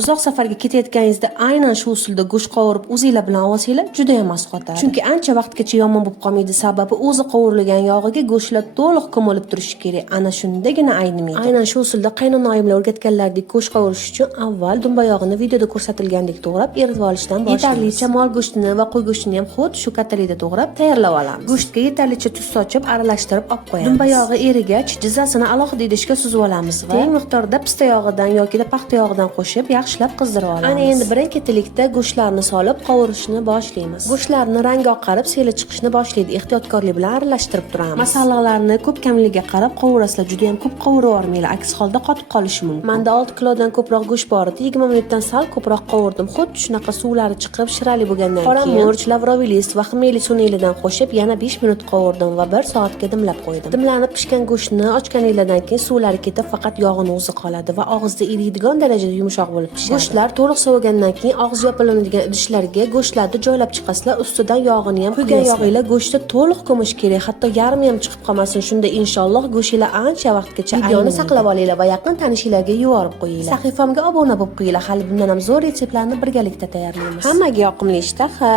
Uzoq safarga ketayotganingizda aynan shu usulda go'sht qovurib o'zingizlar bilan olsanglar juda ham asqotadi. Chunki ancha vaqtgacha yomon bo'lib qolmaydi, sababi o'zi qovurilgan yog'iga go'shtlar to'liq ko'milib turishi kerak. Ana shundagina aynimaydi. Aynan shu usulda qaynonayimlar o'rgatganlaridek go'sht qovurish uchun avval dumba yog'ini videoda ko'rsatilgandek to'g'rab eritib olishdan boshlaymiz. Yetarlicha mol go'shtini va qo'y go'shtini ham xuddi shu kattalikda to'g'rab tayyorlab olamiz. Go'shtga yetarlicha tuz sochib, aralashtirib olib qo'yamiz. Dumba yog'i erigach, jizzasini alohida idishga suzib olamiz va teng miqdorda pista yog'idan yoki paxta yog'idan qo'shib yaxshilab qizdirib olamiz. Ana endi birin-ketinlikda go'shtlarni solib qovurishni boshlaymiz. Go'shtlarning rangi oqarib, seli chiqishni boshlaydi. Ehtiyotkorlik bilan aralashtirib turamiz. Masalliqlarni ko'p-kamligiga qarab qovurasizlar. Juda ham ko'p qovurib yubormanglar, aks holda qotib qolishi mumkin. Menda 6 kilodan ko'proq go'sht bor edi. 20 minutdan sal ko'proq qovurdim. Xuddi shunaqa suvlari chiqib, shirali bo'lgandan keyin qora murch, lavroviy list va xmeli sunilidan qo'shib yana 5 minut qovurdim va 1 soatga dimlab qo'ydim. Dimlanib pishgan go'shtni ochganingizdan keyin suvlari ketib, faqat yog'ini o'zi qoladi va og'izda eriydigan darajada yumshoq bo'lib pishadi. Go'shtlar to'liq sovigandan keyin og'iz yopilinadigan idishlarga go'shtlarni joylab chiqasizlar, ustidan yog'ini ham quygan yog'inglar go'shtni to'liq ko'mish kerak, hatto yarmi ham chiqib qolmasin. Shunda inshaalloh go'shtinglar ancha vaqtgacha videoni saqlab olinglar va yaqin tanishinglarga yuborib qo'yinglar. Sahifamga obuna bo'lib qo'yinglar. Hali bundan ham zo'r retseptlarni birgalikda tayyorlaymiz. Hammaga yoqimli ishtaha.